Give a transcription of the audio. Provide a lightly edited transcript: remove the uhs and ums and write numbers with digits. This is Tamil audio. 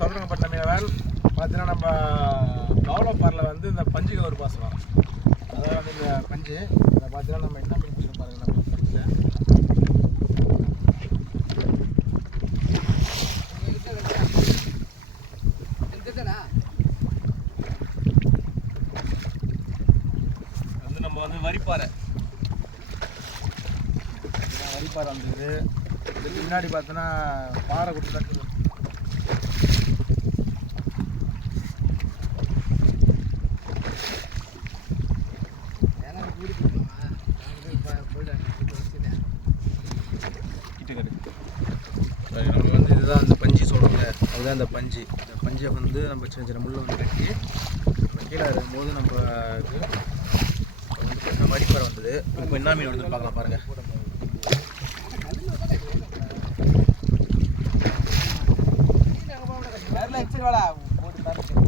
சதுரங்கப்பட்டினம் மீனவன் பார்த்தீங்கன்னா நம்ம கவலப்பாரில் வந்து இந்த பஞ்சு கவர் பாசனம், அதாவது வந்து இந்த பஞ்சு இதை பார்த்தீங்கன்னா நம்ம என்ன மீன் பிடிச்சோம் பாருங்கள். நம்ம பஞ்சில் வந்து நம்ம வந்து வரிப்பாறை வந்தது. இதுக்கு முன்னாடி பார்த்தோன்னா பாறை கொடுத்து இருக்குது. நம்ம வந்து இதுதான் அந்த பஞ்சு சொல்லுவாங்க, அதுதான் அந்த பஞ்சு. இந்த பஞ்சை வந்து நம்ம சின்ன சின்ன முள்ளை வந்து கட்டி நம்ம கீழே இருக்கும்போது நம்ம வந்து வரிப்பாறை வந்தது. இப்போ என்ன மீன் வந்து பார்க்கலாம் பாருங்கள். போட்டு